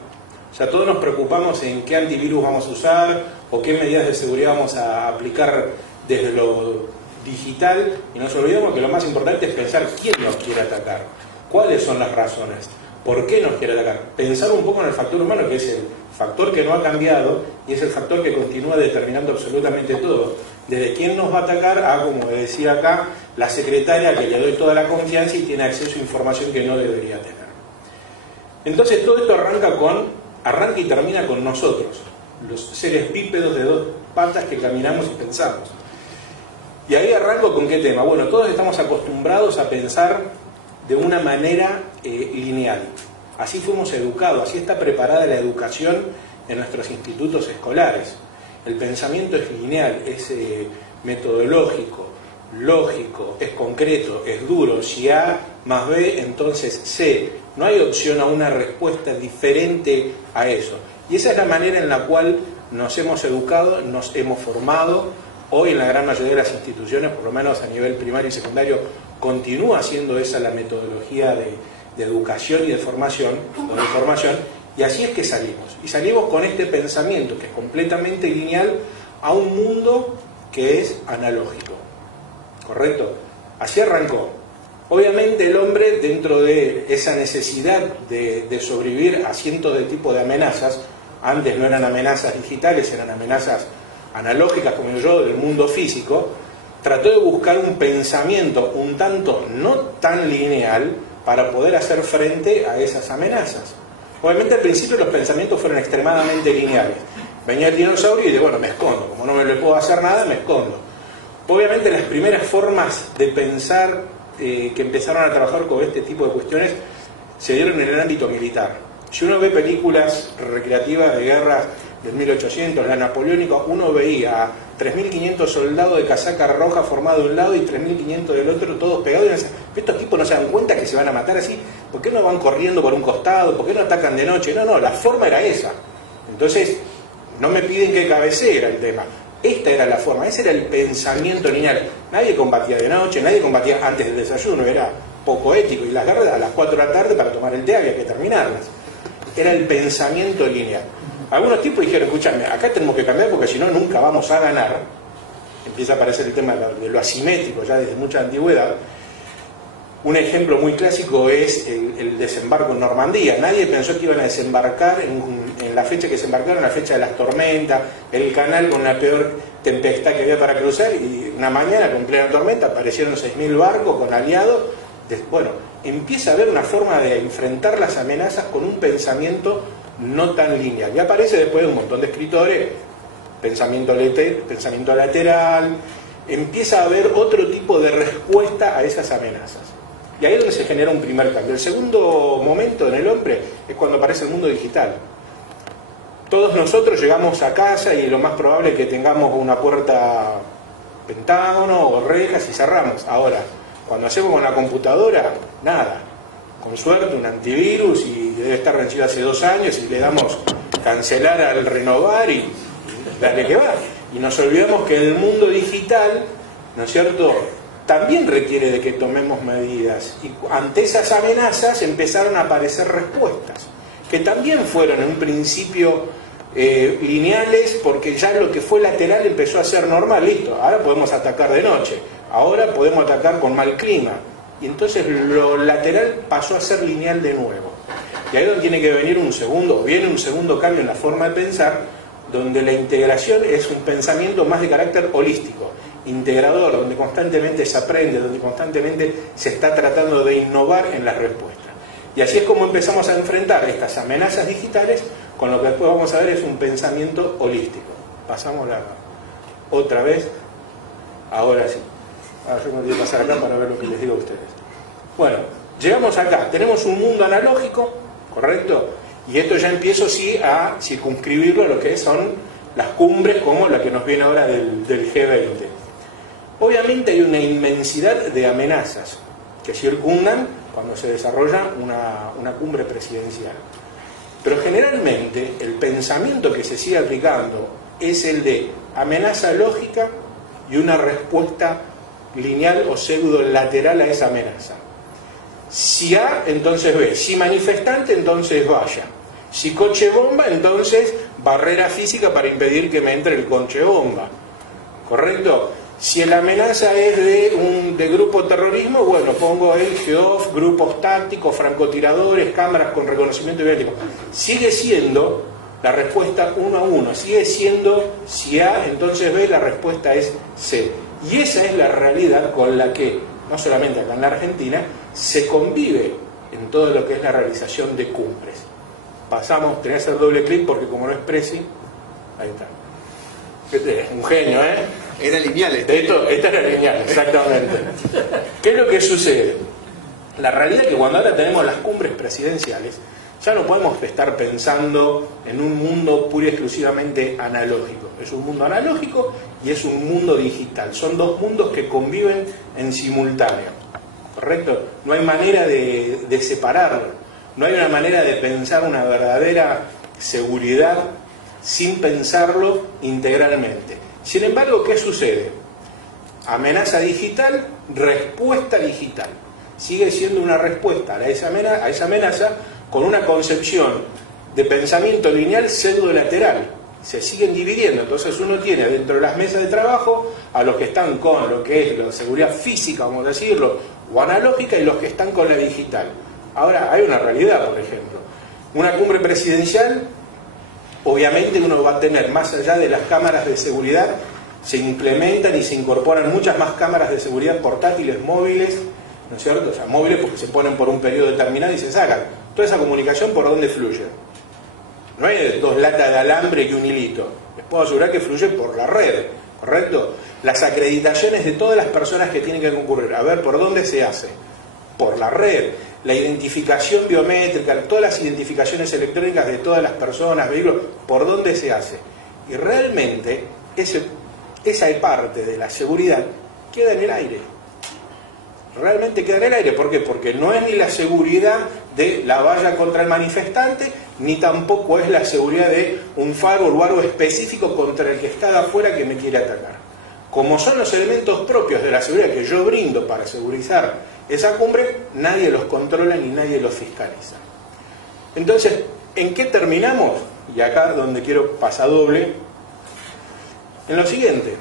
O sea, todos nos preocupamos en qué antivirus vamos a usar o qué medidas de seguridad vamos a aplicar desde lo digital, y nos olvidamos que lo más importante es pensar quién nos quiere atacar, cuáles son las razones, por qué nos quiere atacar. Pensar un poco en el factor humano, que es el factor que no ha cambiado y es el factor que continúa determinando absolutamente todo. Desde quién nos va a atacar a, como decía acá, la secretaria que le doy toda la confianza y tiene acceso a información que no debería tener. Entonces todo esto arranca y termina con nosotros, los seres bípedos de dos patas que caminamos y pensamos. Y ahí arranco con qué tema. Bueno, todos estamos acostumbrados a pensar de una manera lineal. Así fuimos educados, así está preparada la educación en nuestros institutos escolares. El pensamiento es lineal, es metodológico, lógico, es concreto, es duro. Si A más B, entonces C. No hay opción a una respuesta diferente a eso. Y esa es la manera en la cual nos hemos educado, nos hemos formado. Hoy en la gran mayoría de las instituciones, por lo menos a nivel primario y secundario, continúa siendo esa la metodología de educación y de formación, y así es que salimos. Y salimos con este pensamiento que es completamente lineal a un mundo que es analógico. ¿Correcto? Así arrancó. Obviamente el hombre, dentro de esa necesidad de sobrevivir a cientos de tipos de amenazas, antes no eran amenazas digitales, eran amenazas analógicas, como digo yo, del mundo físico, trató de buscar un pensamiento un tanto no tan lineal para poder hacer frente a esas amenazas. Obviamente al principio los pensamientos fueron extremadamente lineales. Venía el dinosaurio y dice, bueno, me escondo, como no me le puedo hacer nada, me escondo. Obviamente las primeras formas de pensar que empezaron a trabajar con este tipo de cuestiones se dieron en el ámbito militar. Si uno ve películas recreativas de guerras del 1800, la napoleónica, uno veía a 3.500 soldados de casaca roja formados de un lado y 3.500 del otro, todos pegados, y decían, estos tipos no se dan cuenta que se van a matar así, ¿por qué no van corriendo por un costado? ¿Por qué no atacan de noche? No, la forma era esa. Entonces, no me piden que cabecee era el tema. Esta era la forma, ese era el pensamiento lineal. Nadie combatía de noche, nadie combatía antes del desayuno, era poco ético, y las guerras a las 4 de la tarde para tomar el té había que terminarlas. Era el pensamiento lineal. Algunos tipos dijeron, escúchame, acá tenemos que cambiar porque si no nunca vamos a ganar. Empieza a aparecer el tema de lo asimétrico ya desde mucha antigüedad. Un ejemplo muy clásico es el desembarco en Normandía. Nadie pensó que iban a desembarcar en la fecha que desembarcaron, la fecha de las tormentas, el canal con la peor tempestad que había para cruzar, y una mañana con plena tormenta aparecieron 6.000 barcos con aliados bueno, empieza a haber una forma de enfrentar las amenazas con un pensamiento no tan lineal. Y aparece después de un montón de escritores, pensamiento lateral, empieza a haber otro tipo de respuesta a esas amenazas. Y ahí es donde se genera un primer cambio. El segundo momento en el hombre es cuando aparece el mundo digital. Todos nosotros llegamos a casa y lo más probable es que tengamos una puerta pentágono o rejas y cerramos. Ahora, cuando hacemos con la computadora, nada. Con suerte un antivirus y debe estar vencido hace 2 años y le damos cancelar al renovar y dale que va. Y nos olvidamos que el mundo digital, ¿no es cierto?, también requiere de que tomemos medidas. Y ante esas amenazas empezaron a aparecer respuestas, que también fueron en un principio lineales, porque ya lo que fue lateral empezó a ser normal. Listo, ahora podemos atacar de noche, ahora podemos atacar con mal clima. Y entonces lo lateral pasó a ser lineal de nuevo. Y ahí es donde tiene que venir viene un segundo cambio en la forma de pensar, donde la integración es un pensamiento más de carácter holístico, integrador, donde constantemente se aprende, donde constantemente se está tratando de innovar en las respuestas. Y así es como empezamos a enfrentar estas amenazas digitales con lo que después vamos a ver es un pensamiento holístico. Pasamos otra vez, ahora sí. Ahora yo me voy a pasar acá para ver lo que les digo a ustedes. Bueno, llegamos acá, tenemos un mundo analógico, ¿correcto? Y esto ya empiezo sí a circunscribirlo a lo que son las cumbres como la que nos viene ahora del G20. Obviamente hay una inmensidad de amenazas que circundan cuando se desarrolla una cumbre presidencial. Pero generalmente el pensamiento que se sigue aplicando es el de amenaza lógica y una respuesta lineal o pseudo lateral a esa amenaza. Si A, entonces B. Si manifestante, entonces vaya. Si coche bomba, entonces barrera física para impedir que me entre el coche bomba. ¿Correcto? Si la amenaza es de grupo terrorismo, bueno, pongo el GEOF, grupos tácticos, francotiradores, cámaras con reconocimiento biótico. Sigue siendo la respuesta 1 a 1. Sigue siendo, si A, entonces B, la respuesta es C. Y esa es la realidad con la que, no solamente acá en la Argentina, se convive en todo lo que es la realización de cumbres. Pasamos, tenía que hacer doble clic porque como no es Prezi, ahí está. Este es un genio, ¿eh? Era lineal. Esta era lineal, exactamente. ¿Qué es lo que sucede? La realidad es que cuando ahora tenemos las cumbres presidenciales, ya no podemos estar pensando en un mundo pura y exclusivamente analógico. Es un mundo analógico y es un mundo digital. Son dos mundos que conviven en simultáneo. ¿Correcto? No hay manera de separarlo. No hay una manera de pensar una verdadera seguridad sin pensarlo integralmente. Sin embargo, ¿qué sucede? Amenaza digital, respuesta digital. Sigue siendo una respuesta a esa amenaza con una concepción de pensamiento lineal pseudo-lateral. Se siguen dividiendo, entonces uno tiene dentro de las mesas de trabajo a los que están con lo que es la seguridad física, vamos a decirlo, o analógica, y los que están con la digital. Ahora, hay una realidad, por ejemplo. Una cumbre presidencial, obviamente uno va a tener, más allá de las cámaras de seguridad, se implementan y se incorporan muchas más cámaras de seguridad portátiles, móviles, ¿no es cierto? O sea, móviles porque se ponen por un periodo determinado y se sacan. Toda esa comunicación, ¿por dónde fluye? No hay 2 latas de alambre y un hilito. Les puedo asegurar que fluye por la red, ¿correcto? Las acreditaciones de todas las personas que tienen que concurrir. A ver, ¿por dónde se hace? Por la red. La identificación biométrica, todas las identificaciones electrónicas de todas las personas, vehículos, ¿por dónde se hace? Y realmente esa parte de la seguridad queda en el aire. Realmente queda en el aire. ¿Por qué? Porque no es ni la seguridad de la valla contra el manifestante, ni tampoco es la seguridad de un firewall o algo específico contra el que está de afuera que me quiere atacar. Como son los elementos propios de la seguridad que yo brindo para segurizar esa cumbre, nadie los controla ni nadie los fiscaliza. Entonces, ¿en qué terminamos? Y acá donde quiero pasadoble, en lo siguiente: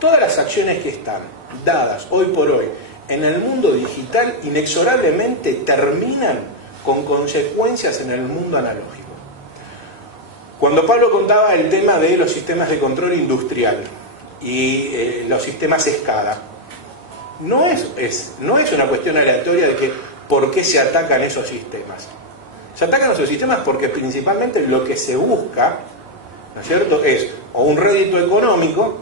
todas las acciones que están dadas hoy por hoy en el mundo digital inexorablemente terminan con consecuencias en el mundo analógico. Cuando Pablo contaba el tema de los sistemas de control industrial y los sistemas SCADA, no es una cuestión aleatoria de que por qué se atacan esos sistemas. Se atacan esos sistemas porque principalmente lo que se busca, ¿no es cierto?, es o un rédito económico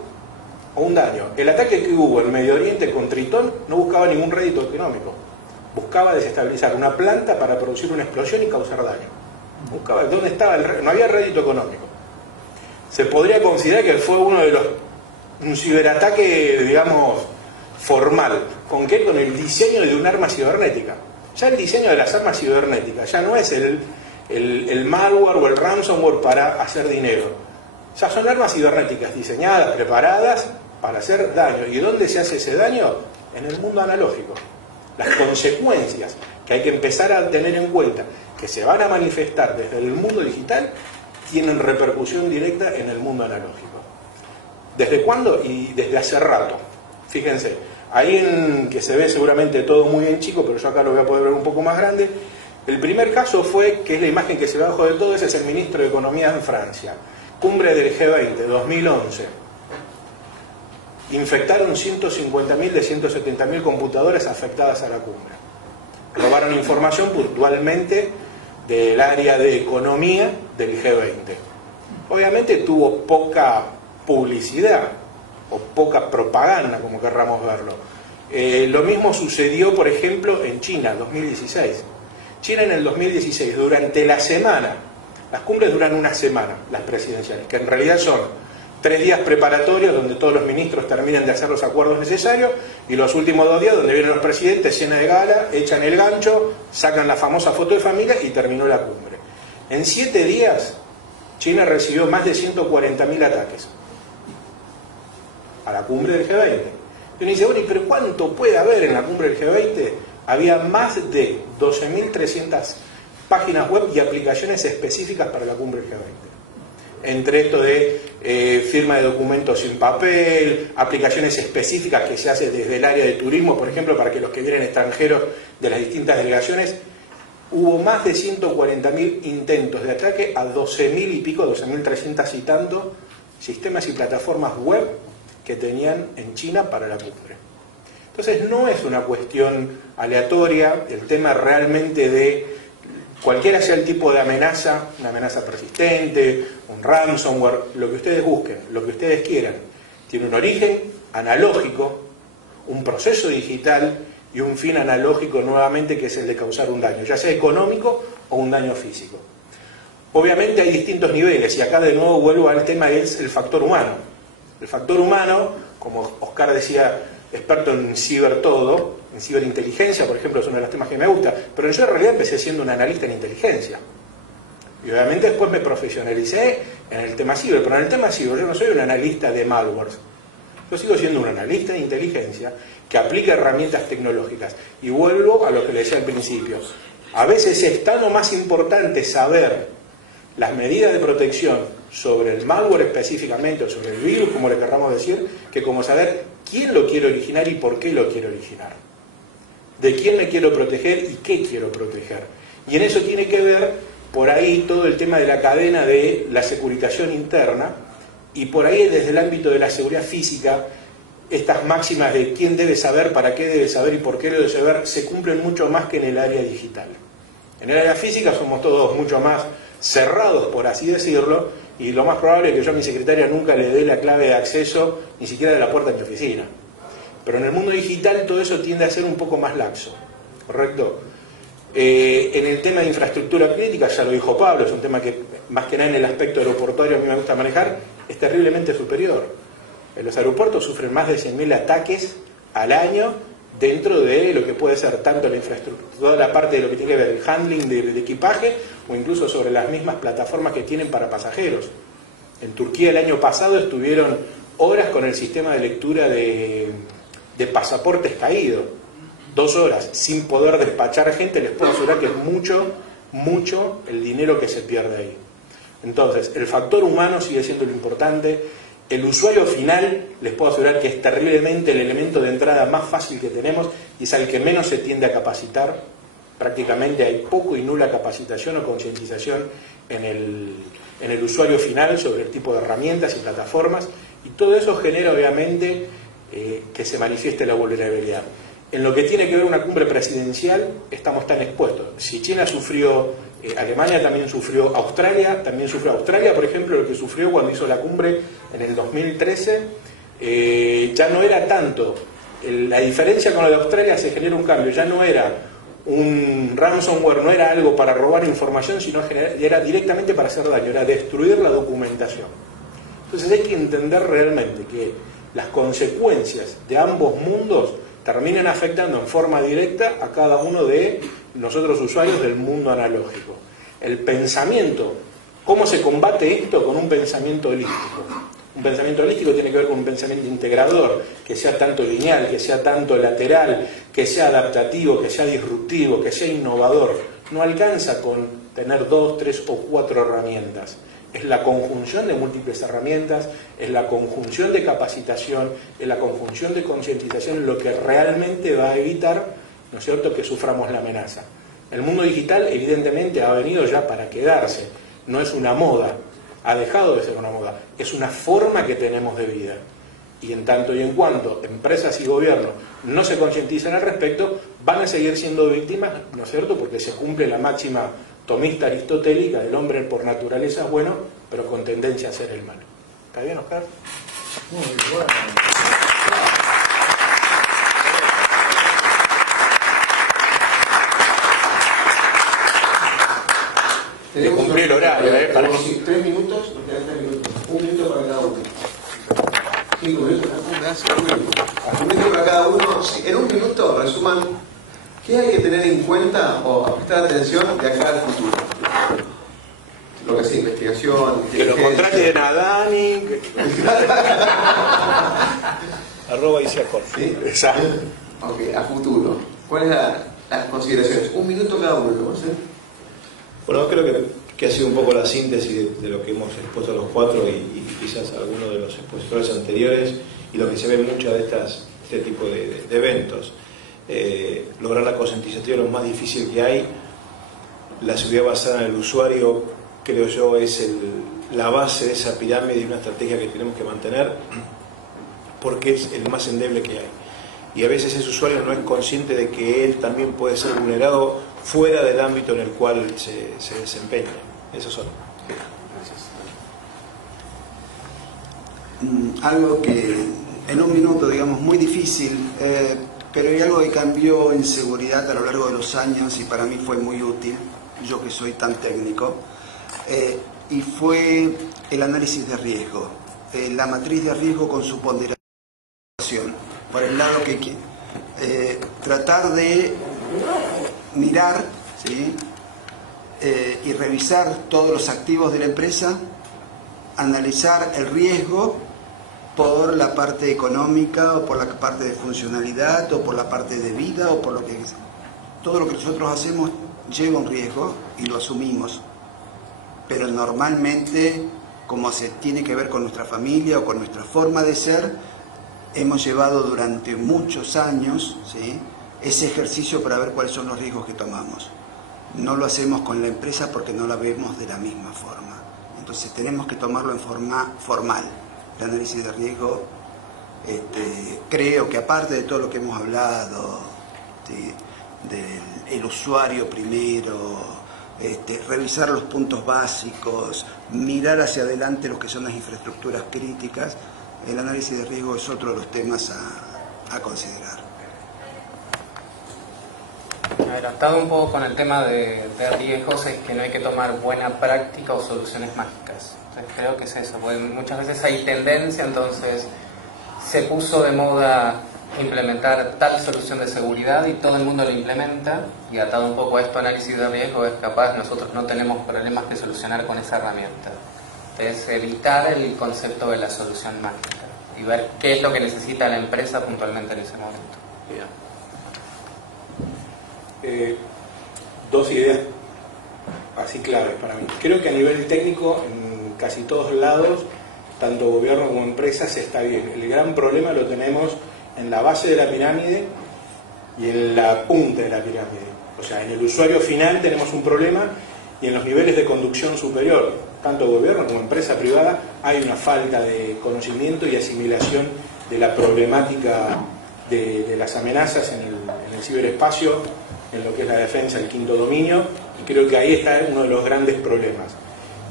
o un daño. El ataque que hubo en Medio Oriente con Tritón no buscaba ningún rédito económico. Buscaba desestabilizar una planta para producir una explosión y causar daño. Buscaba dónde estaba no había rédito económico. Se podría considerar que fue un ciberataque, digamos, formal. ¿Con qué? Con el diseño de un arma cibernética. Ya el diseño de las armas cibernéticas ya no es el malware o el ransomware para hacer dinero. Ya son armas cibernéticas diseñadas, preparadas para hacer daño. ¿Y dónde se hace ese daño? En el mundo analógico. Las consecuencias que hay que empezar a tener en cuenta, que se van a manifestar desde el mundo digital, tienen repercusión directa en el mundo analógico. ¿Desde cuándo? Y desde hace rato. Fíjense, ahí que se ve seguramente todo muy bien chico, pero yo acá lo voy a poder ver un poco más grande. El primer caso fue, que es la imagen que se ve abajo de todo, ese es el ministro de Economía en Francia. Cumbre del G20, 2011. Infectaron 150.000 de 170.000 computadoras afectadas a la cumbre. Robaron información puntualmente del área de economía del G20. Obviamente tuvo poca publicidad o poca propaganda, como querramos verlo. Lo mismo sucedió, por ejemplo, en China, 2016. China en el 2016, durante la semana, las cumbres duran una semana, las presidenciales, que en realidad son 3 días preparatorios donde todos los ministros terminan de hacer los acuerdos necesarios, y los últimos 2 días donde vienen los presidentes, cena de gala, echan el gancho, sacan la famosa foto de familia y terminó la cumbre. En 7 días, China recibió más de 140.000 ataques a la cumbre del G20. Y uno dice, bueno, ¿pero cuánto puede haber en la cumbre del G20? Había más de 12.300 páginas web y aplicaciones específicas para la cumbre del G20. Entre esto de firma de documentos sin papel, aplicaciones específicas que se hace desde el área de turismo, por ejemplo, para que los que vienen extranjeros de las distintas delegaciones. Hubo más de 140.000 intentos de ataque a 12.000 y pico, 12.300 citando, sistemas y plataformas web que tenían en China para la cumbre. Entonces no es una cuestión aleatoria, el tema realmente de cualquiera sea el tipo de amenaza, una amenaza persistente, un ransomware, lo que ustedes busquen, lo que ustedes quieran, tiene un origen analógico, un proceso digital y un fin analógico nuevamente, que es el de causar un daño, ya sea económico o un daño físico. Obviamente hay distintos niveles, y acá de nuevo vuelvo al tema, es el factor humano. El factor humano, como Oscar decía, experto en cibertodo, en ciberinteligencia, por ejemplo, es uno de los temas que me gusta, pero yo en realidad empecé siendo un analista en inteligencia. Y obviamente después me profesionalicé en el tema ciber, pero en el tema ciber yo no soy un analista de malwares. Yo sigo siendo un analista de inteligencia que aplica herramientas tecnológicas. Y vuelvo a lo que le decía al principio. A veces es tan o más importante saber las medidas de protección sobre el malware específicamente, o sobre el virus, como le querramos decir, que como saber quién lo quiere originar y por qué lo quiere originar. De quién me quiero proteger y qué quiero proteger. Y en eso tiene que ver por ahí todo el tema de la cadena de la securitización interna, y por ahí desde el ámbito de la seguridad física, estas máximas de quién debe saber, para qué debe saber y por qué lo debe saber, se cumplen mucho más que en el área digital. En el área física somos todos mucho más cerrados, por así decirlo, y lo más probable es que yo a mi secretaria nunca le dé la clave de acceso, ni siquiera de la puerta de mi oficina. Pero en el mundo digital todo eso tiende a ser un poco más laxo, ¿correcto? En el tema de infraestructura crítica, ya lo dijo Pablo, es un tema que más que nada en el aspecto aeroportuario a mí me gusta manejar, es terriblemente superior. Los aeropuertos sufren más de 100.000 ataques al año dentro de lo que puede ser tanto la infraestructura, toda la parte de lo que tiene que ver el handling de equipaje, o incluso sobre las mismas plataformas que tienen para pasajeros. En Turquía el año pasado estuvieron horas con el sistema de lectura de pasaportes caídos, 2 horas, sin poder despachar gente. Les puedo asegurar que es mucho el dinero que se pierde ahí. Entonces, el factor humano sigue siendo lo importante. El usuario final, les puedo asegurar que es terriblemente el elemento de entrada más fácil que tenemos, y es al que menos se tiende a capacitar. Prácticamente hay poco y nula capacitación o concientización en el usuario final sobre el tipo de herramientas y plataformas, y todo eso genera obviamente que se manifieste la vulnerabilidad. En lo que tiene que ver una cumbre presidencial, estamos tan expuestos. Si China sufrió, Alemania también sufrió, Australia también sufrió. Australia, por ejemplo, lo que sufrió cuando hizo la cumbre en el 2013, ya no era tanto. La diferencia con la de Australia, se genera un cambio, ya no era un ransomware, no era algo para robar información, sino era directamente para hacer daño, era destruir la documentación. Entonces hay que entender realmente que las consecuencias de ambos mundos terminan afectando en forma directa a cada uno de nosotros usuarios del mundo analógico. El pensamiento, ¿cómo se combate esto? Con un pensamiento holístico. Un pensamiento holístico tiene que ver con un pensamiento integrador, que sea tanto lineal, que sea tanto lateral, que sea adaptativo, que sea disruptivo, que sea innovador. No alcanza con tener 2, 3 o 4 herramientas. Es la conjunción de múltiples herramientas, es la conjunción de capacitación, es la conjunción de concientización lo que realmente va a evitar, ¿no es cierto?, que suframos la amenaza. El mundo digital evidentemente ha venido ya para quedarse, no es una moda, ha dejado de ser una moda, es una forma que tenemos de vida. Y en tanto y en cuanto empresas y gobiernos no se concientizan al respecto, van a seguir siendo víctimas, ¿no es cierto?, porque se cumple la máxima tomista aristotélica del hombre por naturaleza es bueno, pero con tendencia a ser el malo. ¿Está bien, Oscar? Muy bueno. Le cumplí el horario, para... 3 minutos, nos quedan 3 minutos. 1 minuto para cada uno. 5 minutos, un minuto para cada uno. En 1 minuto, resuman, ¿qué hay que tener en cuenta o a prestar atención de acá al futuro? Lo que es investigación, que lo contraten a Dani. @Isiacor. ¿Sí? Exacto. Ok, a futuro. ¿Cuáles las consideraciones? 1 minuto cada uno, ¿sí? Bueno, creo que ha sido un poco la síntesis de lo que hemos expuesto los cuatro y quizás algunos de los expositores anteriores y lo que se ve en muchos de este tipo de eventos. Lograr la concientización es lo más difícil que hay. La seguridad basada en el usuario, creo yo, es la base de esa pirámide y una estrategia que tenemos que mantener porque es el más endeble que hay. Y a veces ese usuario no es consciente de que él también puede ser vulnerado fuera del ámbito en el cual se desempeña. Eso son. Algo que en 1 minuto, digamos, muy difícil, pero hay algo que cambió en seguridad a lo largo de los años y para mí fue muy útil, yo que soy tan técnico, y fue el análisis de riesgo, la matriz de riesgo con su ponderación, por el lado que tratar de mirar, ¿sí?, y revisar todos los activos de la empresa, analizar el riesgo por la parte económica o por la parte de funcionalidad o por la parte de vida o por lo que es. Todo lo que nosotros hacemos lleva un riesgo y lo asumimos, pero normalmente, como se tiene que ver con nuestra familia o con nuestra forma de ser, hemos llevado durante muchos años, ¿sí?, ese ejercicio para ver cuáles son los riesgos que tomamos. No lo hacemos con la empresa porque no la vemos de la misma forma. Entonces tenemos que tomarlo en forma formal. El análisis de riesgo, creo que aparte de todo lo que hemos hablado, ¿sí?, del usuario primero, revisar los puntos básicos, mirar hacia adelante lo que son las infraestructuras críticas, el análisis de riesgo es otro de los temas a considerar. Atado un poco con el tema de riesgos, es que no hay que tomar buena práctica o soluciones mágicas. Entonces creo que es eso, porque muchas veces hay tendencia, entonces se puso de moda implementar tal solución de seguridad y todo el mundo lo implementa, y atado un poco a esto, análisis de riesgo, es capaz nosotros no tenemos problemas que solucionar con esa herramienta. Entonces evitar el concepto de la solución mágica y ver qué es lo que necesita la empresa puntualmente en ese momento. Bien. 2 ideas así claves para mí. Creo que a nivel técnico, en casi todos lados, tanto gobierno como empresas, está bien. El gran problema lo tenemos en la base de la pirámide y en la punta de la pirámide. O sea, en el usuario final tenemos un problema y en los niveles de conducción superior, tanto gobierno como empresa privada, hay una falta de conocimiento y asimilación de la problemática de las amenazas en el ciberespacio, en lo que es la defensa del quinto dominio, y creo que ahí está uno de los grandes problemas.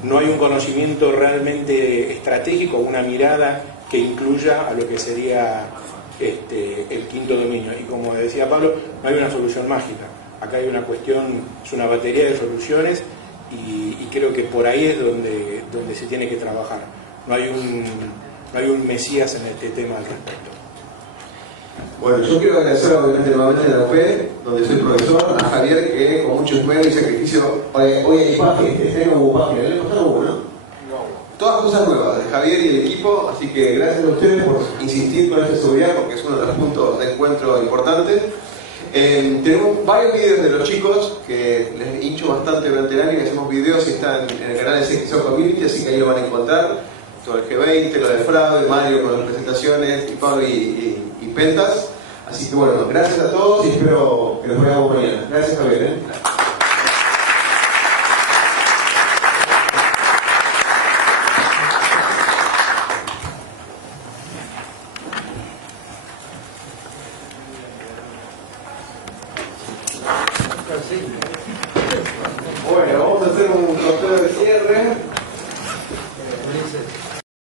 No hay un conocimiento realmente estratégico, una mirada que incluya a lo que sería el quinto dominio. Y como decía Pablo, no hay una solución mágica. Acá hay una cuestión, es una batería de soluciones y creo que por ahí es donde se tiene que trabajar. No hay un mesías en este tema al respecto. Bueno, yo quiero agradecer obviamente nuevamente a la UP, donde soy profesor, a Javier, que con mucho esmero y sacrificio, hoy hay páginas, no hubo páginas, el año pasado hubo, ¿no? Todas cosas nuevas de Javier y el equipo, así que gracias a ustedes por insistir con esta seguridad, porque es uno de los puntos de encuentro importantes. Tenemos varios videos de los chicos que les hincho bastante durante el año, que hacemos videos y están en el canal de CXO Community, así que ahí lo van a encontrar. Todo el G20, lo de fraude, Mario con las presentaciones, y Pablo y Pentas. Así que bueno, gracias a todos y espero que nos veamos mañana. Gracias, Javier. Sí.